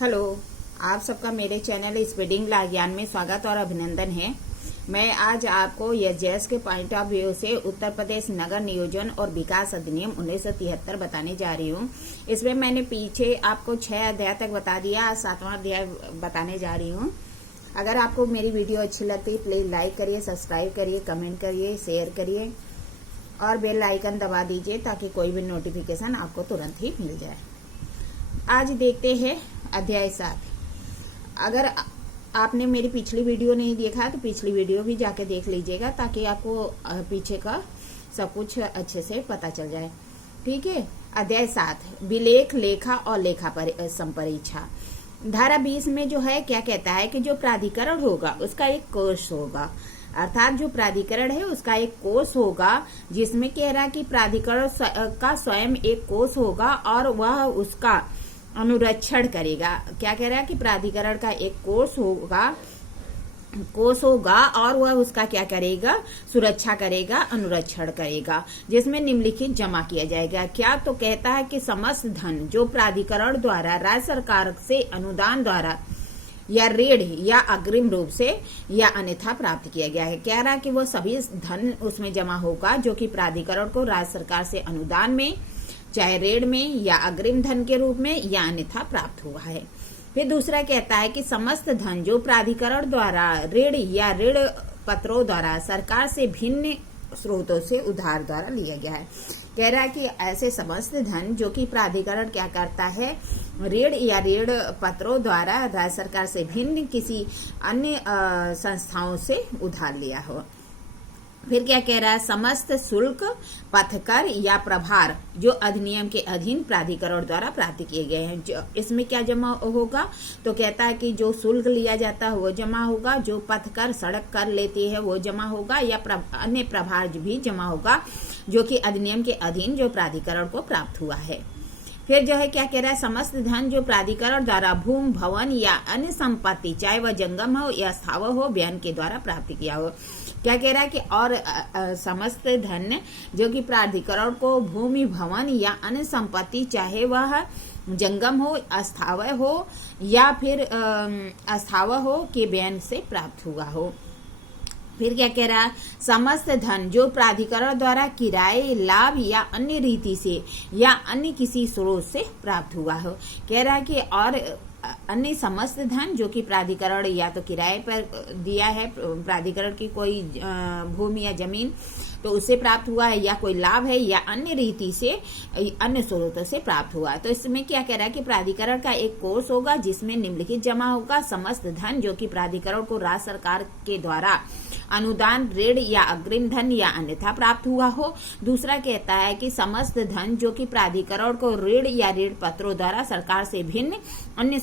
Hello, आप सबका मेरे चैनल स्पीडिंग ला ज्ञान में स्वागत और अभिनंदन है। मैं आज आपको एसजेएस के पॉइंट ऑफ व्यू से उत्तर प्रदेश नगर नियोजन और विकास अधिनियम 1973 बताने जा रही हूँ। इसमें मैंने पीछे आपको 6 अध्याय तक बता दिया, आज 7वां अध्याय बताने जा रही हूँ। अगर आपको मेरी वीडियो अच्छी लगती है प्लीज लाइक करिए, सब्सक्राइब करिए, कमेंट करिए, शेयर करिए और बेल आइकन दबा दीजिए ताकि कोई भी नोटिफिकेशन आपको तुरंत ही मिल जाए। आज देखते हैं अध्याय 7। अगर आपने मेरी पिछली वीडियो नहीं देखा तो पिछली वीडियो भी जाके देख लीजिएगा ताकि आपको पीछे का सब कुछ अच्छे से पता चल जाए। ठीक है। अध्याय 7 विलेख, लेखा और लेखा संपरीक्षा। धारा 20 में जो है क्या कहता है कि जो प्राधिकरण होगा उसका एक कोष होगा, अर्थात जो प्राधिकरण है उसका एक कोष होगा, जिसमें कह रहा है कि प्राधिकरण का स्वयं एक कोष होगा और वह उसका अनुरक्षण करेगा। क्या कह रहा है कि प्राधिकरण का एक कोष होगा और वह उसका क्या करेगा, सुरक्षा करेगा, अनुरक्षण करेगा, जिसमें निम्नलिखित जमा किया जाएगा। क्या तो कहता है कि समस्त धन जो प्राधिकरण द्वारा राज्य सरकार से अनुदान द्वारा या ऋण या अग्रिम रूप से या अन्यथा प्राप्त किया गया है। कह रहा है कि वो सभी धन उसमें जमा होगा जो कि प्राधिकरण को राज्य सरकार से अनुदान में, चाहे ऋण में या अग्रिम धन के रूप में या अन्यथा प्राप्त हुआ है। फिर दूसरा कहता है कि समस्त धन जो प्राधिकरण द्वारा ऋण या ऋण पत्रों द्वारा सरकार से भिन्न स्रोतों से उधार द्वारा लिया गया है। कह रहा है कि ऐसे समस्त धन जो कि प्राधिकरण क्या करता है, ऋण या ऋण पत्रों द्वारा राज्य सरकार से भिन्न किसी अन्य संस्थाओं से उधार लिया हो। फिर क्या कह रहा है, समस्त शुल्क, पथकर या प्रभार जो अधिनियम के अधीन प्राधिकरण द्वारा प्राप्त किए गए हैं, इसमें क्या जमा होगा, तो कहता है कि जो शुल्क लिया जाता है वो जमा होगा, जो पथकर सड़क कर लेती है वो जमा होगा या अन्य प्रभार भी जमा होगा जो कि अधिनियम के अधीन जो प्राधिकरण को प्राप्त हुआ है। फिर जो है क्या कह रहा है, समस्त धन जो प्राधिकरण द्वारा भूमि, भवन या अन्य संपत्ति, चाहे वह जंगम हो या स्थावर हो, बयान के द्वारा प्राप्त किया हो। क्या कह रहा है कि और समस्त धन जो कि प्राधिकरण को भूमि, भवन या अन्य संपत्ति, चाहे वह जंगम हो, अस्थावर हो या फिर अस्थावर हो, के बयान से प्राप्त हुआ हो। फिर क्या कह रहा है, समस्त धन जो प्राधिकरण द्वारा किराए, लाभ या अन्य रीति से या अन्य किसी स्रोत से प्राप्त हुआ हो। कह रहा है कि और अन्य समस्त धन जो कि प्राधिकरण या तो किराए पर दिया है, प्राधिकरण की कोई भूमि या जमीन तो उससे प्राप्त हुआ है, या कोई लाभ है या अन्य रीति से अन्य स्रोतों से प्राप्त हुआ। तो इसमें क्या कह रहा है कि प्राधिकरण का एक कोष होगा जिसमें निम्नलिखित जमा होगा, समस्त धन जो कि प्राधिकरण को राज्य सरकार के द्वारा अनुदान, ऋण या अग्रिम धन या अन्यथा प्राप्त हुआ हो। दूसरा कहता है कि समस्त धन जो कि प्राधिकरण को ऋण या ऋण पत्रों द्वारा सरकार से भिन्न अन्य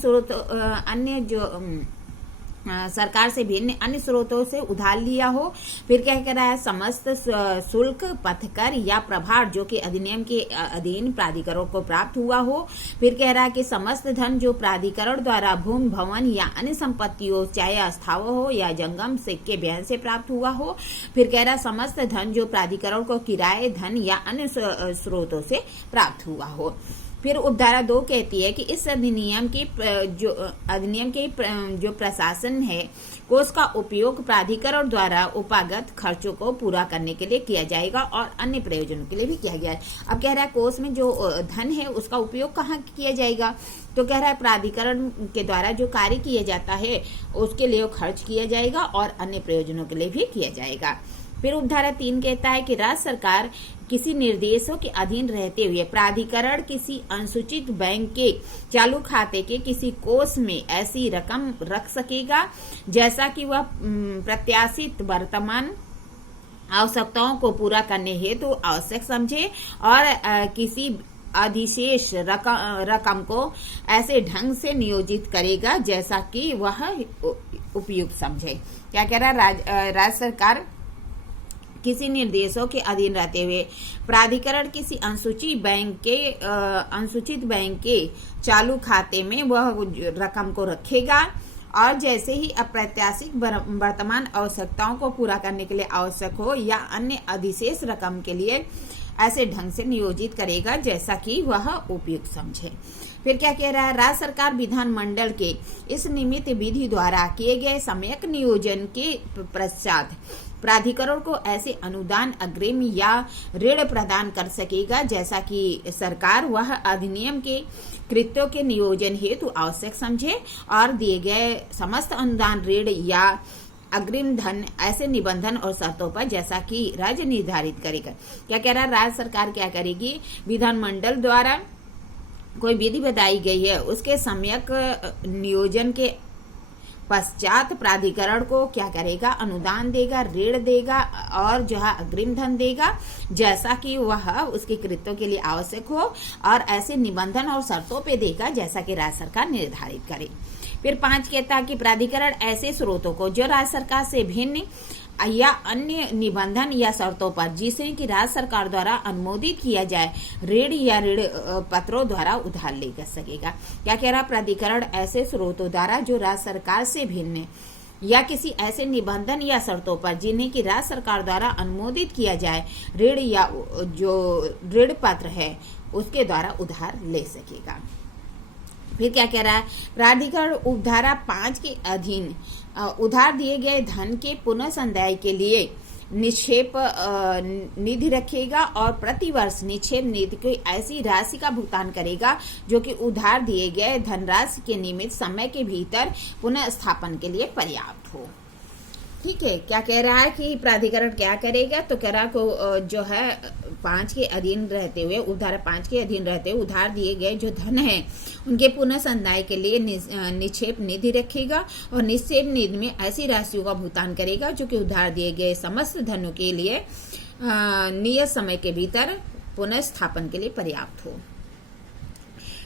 स्रोतों से उधार लिया हो। फिर क्या कह रहा है, समस्त शुल्क, पथकर या प्रभार जो कि अधिनियम के अधीन प्राधिकरण को प्राप्त हुआ हो। फिर कह रहा है कि समस्त धन जो प्राधिकरण द्वारा भूमि, भवन या अन्य संपत्तियों, चाहे अस्थावर हो या जंगम से के बयान से प्राप्त हुआ हो। फिर कह रहा है समस्त धन जो प्राधिकरण को किराए, धन या अन्य स्रोतों से प्राप्त हुआ हो। फिर उपधारा 2 कहती है कि इस अधिनियम के जो प्रशासन है को उसका उपयोग प्राधिकरण द्वारा उपागत खर्चों को पूरा करने के लिए किया जाएगा और अन्य प्रयोजनों के लिए भी किया गया है। अब कह रहा है कोष में जो धन है उसका उपयोग कहाँ किया जाएगा, तो कह रहा है प्राधिकरण के द्वारा जो कार्य किया जाता है उसके लिए खर्च किया जाएगा और अन्य प्रयोजनों के लिए भी किया जाएगा। फिर उपधारा 3 कहता है कि राज्य सरकार किसी निर्देशों के अधीन रहते हुए प्राधिकरण किसी अनुसूचित बैंक के चालू खाते के किसी कोष में ऐसी रकम रख सकेगा जैसा कि वह प्रत्याशित वर्तमान आवश्यकताओं को पूरा करने हेतु आवश्यक समझे और किसी अधिशेष रकम को ऐसे ढंग से नियोजित करेगा जैसा कि वह उपयुक्त समझे। क्या कह रहा है, राज्य सरकार किसी निर्देशों के अधीन रहते हुए प्राधिकरण किसी अनुसूचित बैंक के चालू खाते में वह रकम को रखेगा और जैसे ही अप्रत्याशित वर्तमान आवश्यकताओं को पूरा करने के लिए आवश्यक हो या अन्य अधिशेष रकम के लिए ऐसे ढंग से नियोजित करेगा जैसा कि वह उपयुक्त समझे। फिर क्या कह रहा है, राज्य सरकार विधानमंडल के इस निमित्त विधि द्वारा किए गए सम्यक नियोजन के पश्चात प्राधिकरण को ऐसे अनुदान अग्रिम या ऋण प्रदान कर सकेगा जैसा कि सरकार वह अधिनियम के कृत्यों के नियोजन हेतु आवश्यक समझे और दिए गए समस्त अनुदान ऋण या अग्रिम धन ऐसे निबंधन और शर्तों पर जैसा कि राज्य निर्धारित करेगा। क्या कह रहा है, राज्य सरकार क्या करेगी, विधानमंडल द्वारा कोई विधि बताई गई है उसके सम्यक नियोजन के पश्चात प्राधिकरण को क्या करेगा, अनुदान देगा, ऋण देगा और जो है अग्रिम धन देगा जैसा कि वह उसके कृत्यों के लिए आवश्यक हो और ऐसे निबंधन और शर्तों पे देगा जैसा कि राज्य सरकार निर्धारित करे। फिर 5 कहता है कि प्राधिकरण ऐसे स्रोतों को जो राज्य सरकार से भिन्न या अन्य निबंधन या शर्तों पर जिसे कि राज्य सरकार द्वारा अनुमोदित किया जाए ऋण या ऋण पत्रों द्वारा उधार ले जा सकेगा। क्या कह रहा, प्राधिकरण ऐसे स्रोतों द्वारा जो राज्य सरकार से भिन्न या किसी ऐसे निबंधन या शर्तों पर जिन्हें कि राज्य सरकार द्वारा अनुमोदित किया जाए ऋण या जो ऋण पत्र है उसके द्वारा उधार ले सकेगा। फिर क्या कह रहा है, प्राधिकरण उपधारा 5 के अधीन उधार दिए गए धन के पुनः संदाय के लिए निक्षेप निधि रखेगा और प्रतिवर्ष निक्षेप निधि की ऐसी राशि का भुगतान करेगा जो कि उधार दिए गए धनराशि के नियमित समय के भीतर पुनः स्थापन के लिए पर्याप्त हो। ठीक है, क्या कह रहा है कि प्राधिकरण क्या करेगा, तो कह रहा को जो है 5 के अधीन रहते हुए उपधारा 5 के अधीन रहते हुए उधार दिए गए जो धन है उनके पुनः संदाय के लिए निक्षेप निधि रखेगा और निक्षेप निधि में ऐसी राशियों का भुगतान करेगा जो कि उधार दिए गए समस्त धनों के लिए नियत समय के भीतर पुनः स्थापन के लिए पर्याप्त हो।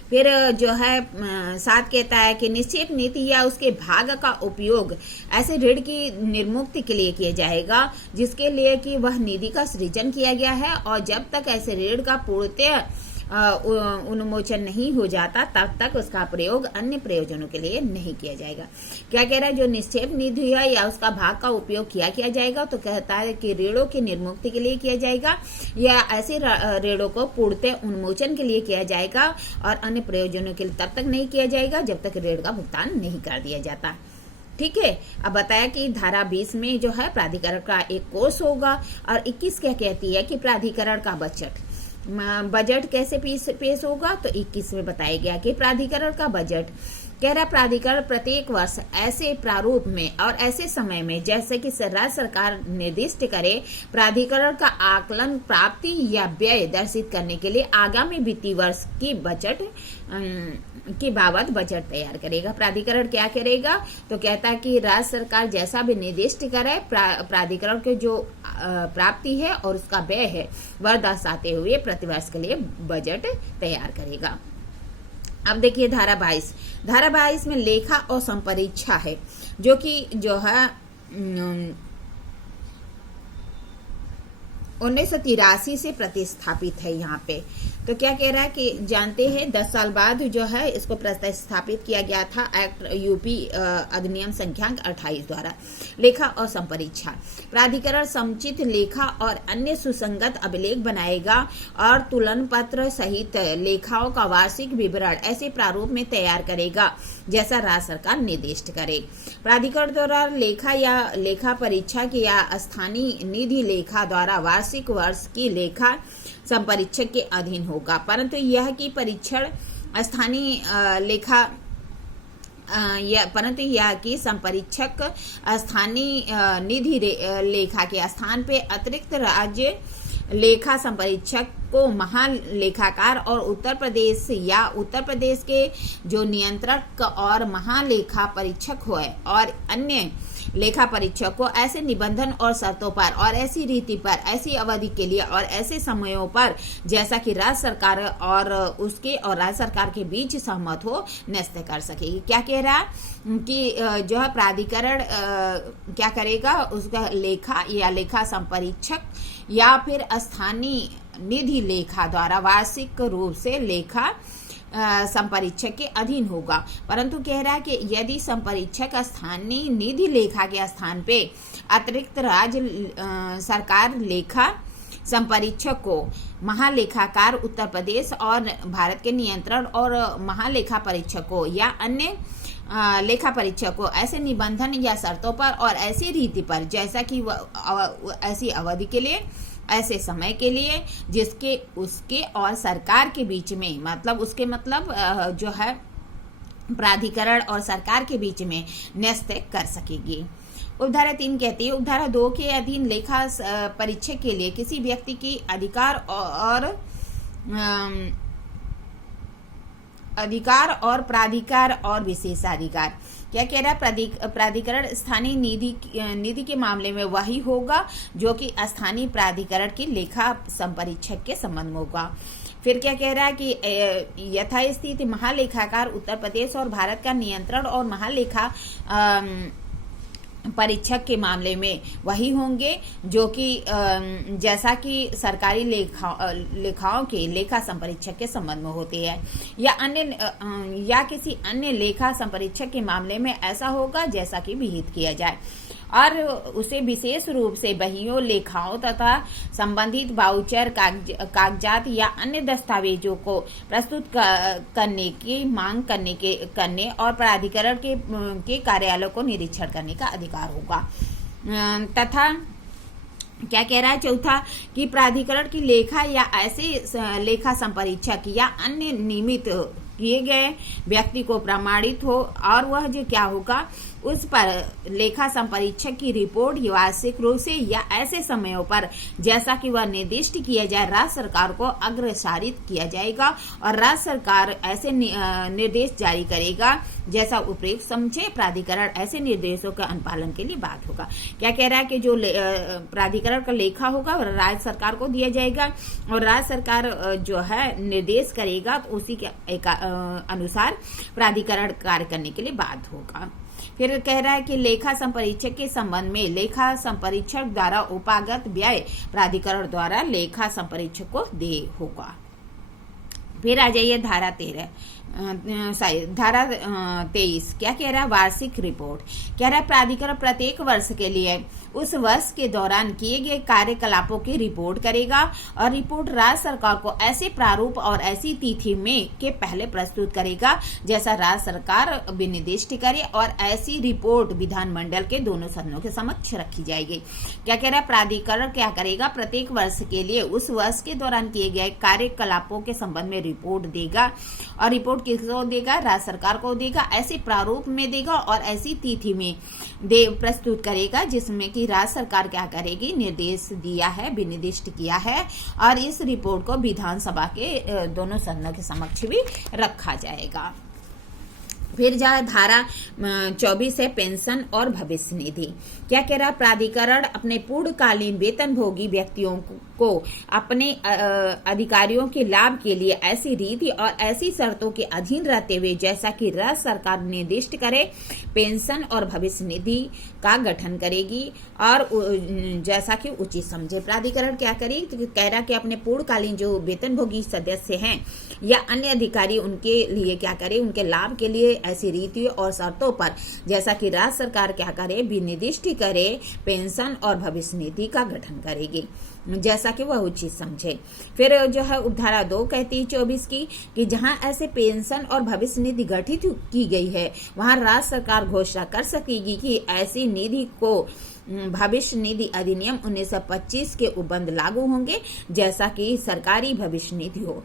फिर जो है 7 कहता है कि निक्षेप नीति या उसके भाग का उपयोग ऐसे ऋण की निर्मुक्ति के लिए किया जाएगा जिसके लिए कि वह निधि का सृजन किया गया है और जब तक ऐसे ऋण का पूर्णतः उन्मोचन नहीं हो जाता तब तक उसका प्रयोग अन्य प्रयोजनों के लिए नहीं किया जाएगा। क्या कह रहा है, जो निक्षेप निधि है या उसका भाग का उपयोग किया जाएगा, तो कहता है कि ऋणों की निर्मुक्ति के लिए किया जाएगा या ऐसे ऋणों को पूर्णतः उन्मोचन के लिए किया जाएगा और अन्य प्रयोजनों के लिए तब तक नहीं किया जाएगा जब तक ऋण का भुगतान नहीं कर दिया जाता। ठीक है, अब बताया कि धारा 20 में जो है प्राधिकरण का एक कोर्स होगा और 21 क्या कहती है कि प्राधिकरण का बजट कैसे पेश होगा, तो 21 में बताया गया कि प्राधिकरण का बजट कह रहा प्राधिकरण प्रत्येक वर्ष ऐसे प्रारूप में और ऐसे समय में जैसे कि राज्य सरकार निर्दिष्ट करे प्राधिकरण का आकलन प्राप्ति या व्यय दर्शित करने के लिए आगामी वित्तीय वर्ष की बजट की बाबत बजट तैयार करेगा। प्राधिकरण क्या करेगा, तो कहता है कि राज्य सरकार जैसा भी निर्दिष्ट करे प्राधिकरण के जो प्राप्ति है और उसका व्यय है वह दर्शाते हुए प्रतिवर्ष के लिए बजट तैयार करेगा। अब देखिए धारा 22 में लेखा और संपरीक्षा है जो कि जो है 1983 से प्रतिस्थापित है। यहाँ पे तो क्या कह रहा है कि जानते हैं 10 साल बाद जो है इसको प्रतिस्थापित किया गया था एक्ट यूपी अधिनियम संख्यांक 28 द्वारा। लेखा और संपरीक्षा, प्राधिकरण समुचित लेखा और अन्य सुसंगत अभिलेख बनाएगा और तुलन पत्र सहित लेखाओं का वार्षिक विवरण ऐसे प्रारूप में तैयार करेगा जैसा राज्य सरकार निर्दिष्ट करे। प्राधिकरण द्वारा लेखा या लेखा परीक्षा की या स्थानीय निधि लेखा द्वारा वार्षिक वर्ष की लेखा संपरीक्षक के अधीन होगा, परंतु यह कि परीक्षण स्थानीय लेखा परंतु यह कि संपरीक्षक स्थानीय निधि लेखा के स्थान पे अतिरिक्त राज्य लेखा संपरीक्षक को महालेखाकार और उत्तर प्रदेश के जो नियंत्रक और महालेखा परीक्षक हो और अन्य लेखा परीक्षक को ऐसे निबंधन और शर्तों पर और ऐसी रीति पर ऐसी अवधि के लिए और ऐसे समयों पर जैसा कि राज्य सरकार और उसके और राज्य सरकार के बीच सहमत हो नियुक्त कर सकेगी। क्या कह रहा है कि जो है प्राधिकरण क्या करेगा, उसका लेखा या लेखा संपरीक्षक या फिर स्थानीय निधि लेखा द्वारा वार्षिक रूप से लेखा संपरीक्षक के अधीन होगा, परंतु कह रहा है कि यदि संपरीक्षक स्थानीय निधि लेखा के स्थान पे अतिरिक्त राज्य सरकार लेखा संपरीक्षक को महालेखाकार उत्तर प्रदेश और भारत के नियंत्रण और महालेखा परीक्षक को या अन्य लेखा परीक्षक को ऐसे निबंधन या शर्तों पर और ऐसी रीति पर जैसा कि ऐसी अवधि के लिए, ऐसे समय के लिए जिसके उसके और सरकार के बीच में, मतलब उसके मतलब जो है प्राधिकरण और सरकार के बीच में न्यस्त कर सकेगी। उपधारा 3 कहती है, उपधारा 2 के अधीन लेखा परीक्षक के लिए किसी व्यक्ति की अधिकार और प्राधिकार और विशेषाधिकार। क्या कह रहा है? प्राधिकरण स्थानीय निधि के मामले में वही होगा जो कि स्थानीय प्राधिकरण की लेखा संपरीक्षक के संबंध में होगा। फिर क्या कह रहा है कि यथास्थिति महालेखाकार उत्तर प्रदेश और भारत का नियंत्रण और महालेखा परीक्षक के मामले में वही होंगे जो कि जैसा कि सरकारी लेखाओं के लेखा संपरीक्षक के संबंध में होते हैं, या किसी अन्य लेखा संपरीक्षक के मामले में ऐसा होगा जैसा कि विहित किया जाए, और उसे विशेष रूप से बहियों, लेखाओं तथा संबंधित वाउचर, कागजात या अन्य दस्तावेजों को प्रस्तुत करने की मांग करने और प्राधिकरण के कार्यालय को निरीक्षण करने का अधिकार होगा। तथा क्या कह रहा है? चौथा, कि प्राधिकरण की लेखा या ऐसे लेखा संपरीक्षक या अन्य नियमित किए गए व्यक्ति को प्रमाणित हो और वह जो क्या होगा उस पर लेखा संपरीक्षक की रिपोर्ट वार्षिक रूप से या ऐसे समयों पर जैसा कि वह निर्दिष्ट किया जाए राज्य सरकार को अग्रसारित किया जाएगा और राज्य सरकार ऐसे निर्देश जारी करेगा जैसा उपयुक्त समझे। प्राधिकरण ऐसे निर्देशों के अनुपालन के लिए बात होगा। क्या कह रहा है कि जो प्राधिकरण का लेखा होगा वह राज्य सरकार को दिया जाएगा और राज्य सरकार जो है निर्देश करेगा तो उसी के अनुसार प्राधिकरण कार्य करने के लिए बात होगा। फिर कह रहा है कि लेखा संपरीक्षक के संबंध में लेखा संपरीक्षक द्वारा उपागत व्यय प्राधिकरण द्वारा लेखा संपरीक्षक को दे होगा। फिर आ जाइए धारा 23। क्या कह रहा है? वार्षिक रिपोर्ट। कह रहा है प्राधिकरण प्रत्येक वर्ष के लिए उस वर्ष के दौरान किए गए कार्यकलापों की रिपोर्ट करेगा और रिपोर्ट राज्य सरकार को ऐसे प्रारूप और ऐसी तिथि में के पहले प्रस्तुत करेगा जैसा राज्य सरकार विनिर्दिष्ट करे और ऐसी रिपोर्ट विधानमंडल के दोनों सदनों के समक्ष रखी जाएगी। क्या कह रहा है? प्राधिकरण क्या करेगा? प्रत्येक वर्ष के लिए उस वर्ष के दौरान किए गए कार्यकलापों के संबंध में रिपोर्ट देगा और रिपोर्ट किसको देगा? राज्य सरकार को देगा, ऐसे प्रारूप में देगा और ऐसी तिथि में प्रस्तुत करेगा जिसमें कि राज्य सरकार क्या करेगी? निर्देश दिया है, विनिर्दिष्ट किया है और इस रिपोर्ट को विधानसभा के दोनों सदनों के समक्ष भी रखा जाएगा। फिर जाए धारा 24 है पेंशन और भविष्य निधि। क्या कह रहा है? प्राधिकरण अपने पूर्णकालीन वेतनभोगी व्यक्तियों को अपने अधिकारियों के लाभ के लिए ऐसी रीति और ऐसी शर्तों के अधीन रहते हुए जैसा कि राज्य सरकार निर्दिष्ट करे पेंशन और भविष्य निधि का गठन करेगी और जैसा कि उचित समझे। प्राधिकरण क्या करेगी? तो कह रहा कि अपने पूर्णकालीन जो वेतनभोगी सदस्य हैं या अन्य अधिकारी उनके लिए क्या करे? उनके लाभ के लिए ऐसी रीतियों और शर्तों पर जैसा कि राज्य सरकार क्या करे? विनिर्दिष्ट करे पेंशन और भविष्य निधि का गठन करेगी जैसा कि वह उचित समझे। फिर जो है उपधारा 2 कहती है 24 की कि जहां ऐसे पेंशन और भविष्य निधि गठित की गई है वहां राज्य सरकार घोषणा कर सकेगी कि ऐसी निधि को भविष्य निधि अधिनियम 1925 के उपबंध लागू होंगे जैसा कि सरकारी भविष्य निधि हो।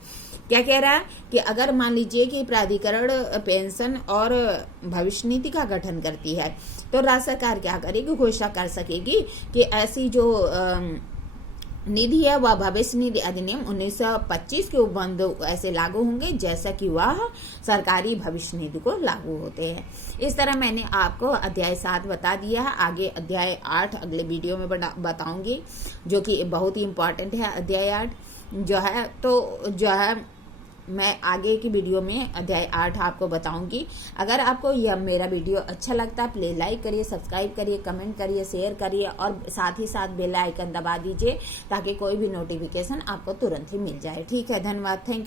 क्या कह रहा है कि अगर मान लीजिए कि प्राधिकरण पेंशन और भविष्य निधि का गठन करती है तो राज्य सरकार क्या करेगी? घोषणा कर सकेगी कि ऐसी जो निधि है वह भविष्य निधि अधिनियम 1925 के उपबंध ऐसे लागू होंगे जैसा कि वह सरकारी भविष्य निधि को लागू होते हैं। इस तरह मैंने आपको अध्याय 7 बता दिया है। आगे अध्याय 8 अगले वीडियो में बताऊंगी जो कि बहुत ही इम्पोर्टेंट है। अध्याय 8 जो है तो जो है मैं आगे की वीडियो में अध्याय 8 आपको बताऊंगी। अगर आपको यह मेरा वीडियो अच्छा लगता है प्लीज लाइक करिए, सब्सक्राइब करिए, कमेंट करिए, शेयर करिए और साथ ही साथ बेल आइकन दबा दीजिए ताकि कोई भी नोटिफिकेशन आपको तुरंत ही मिल जाए। ठीक है, धन्यवाद, थैंक यू।